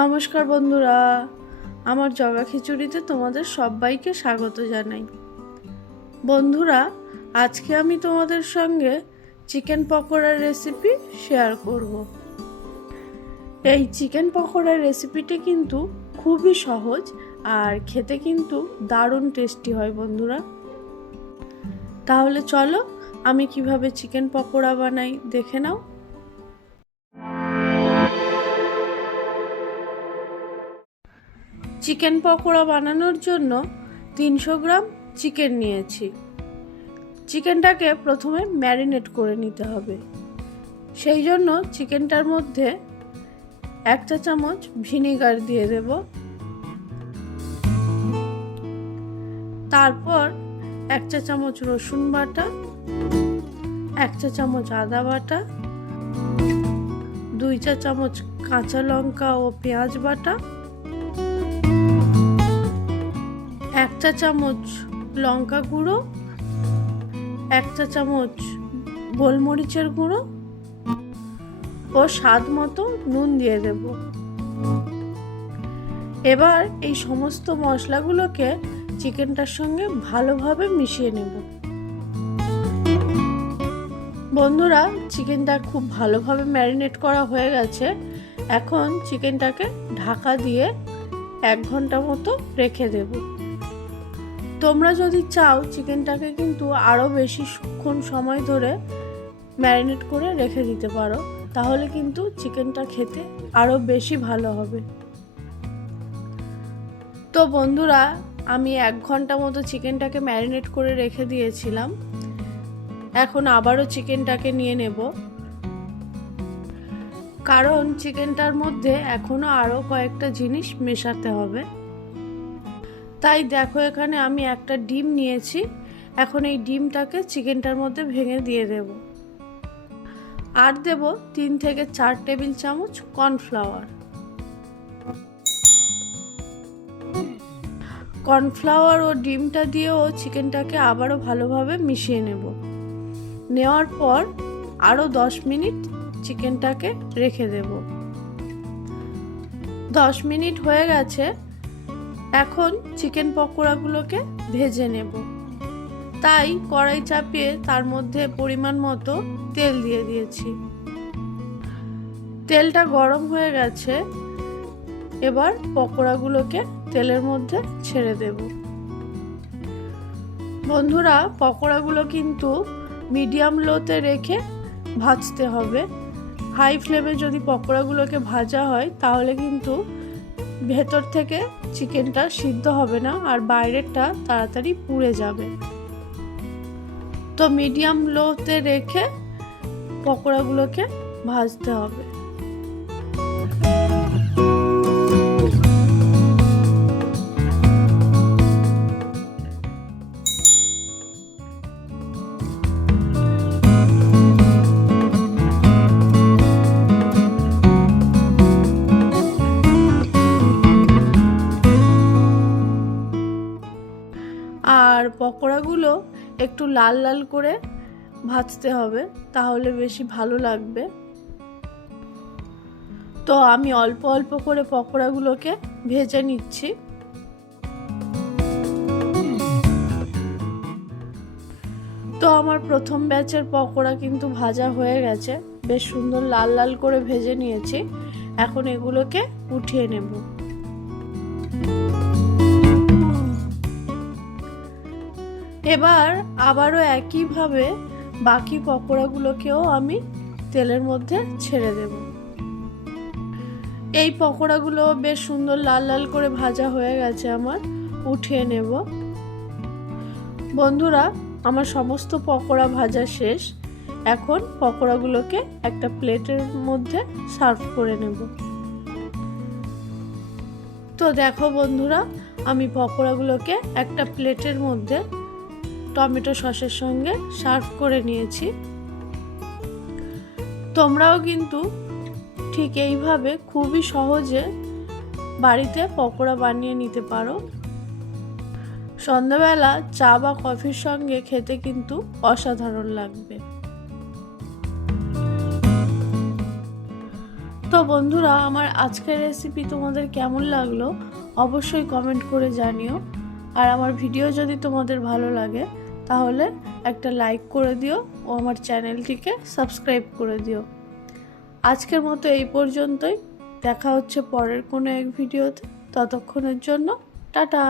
নমস্কার বন্ধুরা, আমার জগা খিচুড়িতে তোমাদের সবাইকে স্বাগত জানাই। বন্ধুরা, আজকে আমি তোমাদের সঙ্গে চিকেন পকোড়ার রেসিপি শেয়ার করব। এই চিকেন পকোড়ার রেসিপিটি কিন্তু খুবই সহজ আর খেতে কিন্তু দারুণ টেস্টি হয় বন্ধুরা। তাহলে চলো আমি কিভাবে চিকেন পকোড়া বানাই দেখে নাও। চিকেন পকোড়া বানানোর জন্য 300 গ্রাম চিকেন নিয়েছি। চিকেনটাকে প্রথমে ম্যারিনেট করে নিতে হবে। সেই জন্য চিকেনটার মধ্যে 1 চা চামচ ভিনেগার দিয়ে দেব। তারপর 1 চা চামচ রসুন বাটা, 1 চা চামচ আদা বাটা, 2 চা চামচ কাঁচা লঙ্কা ও পেঁয়াজ বাটা, 1 চা চামচ লঙ্কা গুঁড়ো, 1 চা চামচ গোলমরিচের গুঁড়ো ও স্বাদ মতো নুন দিয়ে দেব। এবার এই সমস্ত মশলাগুলোকে চিকেনটার সঙ্গে ভালোভাবে মিশিয়ে নেব। বন্ধুরা, চিকেনটা খুব ভালোভাবে ম্যারিনেট করা হয়ে গেছে। এখন চিকেনটাকে ঢাকা দিয়ে 1 ঘন্টা মতো রেখে দেব। তোমরা যদি চাও চিকেনটাকে কিন্তু আরও বেশিক্ষণ সময় ধরে ম্যারিনেট করে রেখে দিতে পারো, তাহলে কিন্তু চিকেনটা খেতে আরও বেশি ভালো হবে। তো বন্ধুরা, আমি 1 ঘন্টা মতো চিকেনটাকে ম্যারিনেট করে রেখে দিয়েছিলাম। এখন আবারও চিকেনটাকে নিয়ে নেব, কারণ চিকেনটার মধ্যে এখনও আরও কয়েকটা জিনিস মেশাতে হবে। তাই দেখো, এখানে আমি একটা ডিম নিয়েছি। এখন এই ডিমটাকে চিকেনটার মধ্যে ভেঙে দিয়ে দেব। আর দেব 3 থেকে 4 টেবিল চামচ কর্নফ্লাওয়ার। কর্নফ্লাওয়ার ও ডিমটা দিয়েও চিকেনটাকে আবারও ভালোভাবে মিশিয়ে নেব। নেওয়ার পর আরও 10 মিনিট চিকেনটাকে রেখে দেব। 10 মিনিট হয়ে গেছে। এখন চিকেন পকোড়াগুলোকে ভেজে নেব। তাই কড়াই চাপিয়ে তার মধ্যে পরিমাণ মতো তেল দিয়ে দিয়েছি। তেলটা গরম হয়ে গেছে। এবার পকোড়াগুলোকে তেলের মধ্যে ছেড়ে দেব। বন্ধুরা, পকোড়াগুলো কিন্তু মিডিয়াম লোতে রেখে ভাজতে হবে। হাই ফ্লেমে যদি পকোড়াগুলোকে ভাজা হয় তাহলে কিন্তু ভেতর থেকে চিকেনটা সিদ্ধ হবে না আর বাইরেরটা তাড়াতাড়ি পুড়ে যাবে। তো মিডিয়াম লোতে রেখে পকোড়াগুলোকে ভাজতে হবে। আর পকোড়াগুলো একটু লাল লাল করে ভাজতে হবে, তাহলে বেশি ভালো লাগবে। তো আমি অল্প অল্প করে পকোড়াগুলোকে ভেজে নিচ্ছি। তো আমার প্রথম ব্যাচের পকোড়া কিন্তু ভাজা হয়ে গেছে, বেশ সুন্দর লাল লাল করে ভেজে নিয়েছি। এখন এগুলোকে উঠিয়ে নেব। এবার আবারও একইভাবে বাকি পকোড়াগুলোকেও আমি তেলের মধ্যে ছেড়ে দেব। এই পকোড়াগুলো বেশ সুন্দর লাল লাল করে ভাজা হয়ে গেছে, আমার উঠিয়ে নেব। বন্ধুরা, আমার সমস্ত পকোড়া ভাজা শেষ। এখন পকোড়াগুলোকে একটা প্লেটের মধ্যে সার্ভ করে নেব। তো দেখো বন্ধুরা, আমি পকোড়াগুলোকে একটা প্লেটের মধ্যে টমেটো সসের সঙ্গে সার্ভ করে নিয়েছি। তোমরাও কিন্তু ঠিক এইভাবে খুবই সহজে বাড়িতে পকোড়া বানিয়ে নিতে পারো। সন্ধ্যাবেলা চা বা কফির সঙ্গে খেতে কিন্তু অসাধারণ লাগবে। তো বন্ধুরা, আমার আজকের রেসিপি তোমাদের কেমন লাগলো অবশ্যই কমেন্ট করে জানিও। আর আমার ভিডিও যদি তোমাদের ভালো লাগে তাহলে একটা লাইক করে দিও ও আমার চ্যানেলটিকে সাবস্ক্রাইব করে দিও। আজকের মতো এই পর্যন্তই, দেখা হচ্ছে পরের কোনো এক ভিডিওতে। ততক্ষণের জন্য টাটা।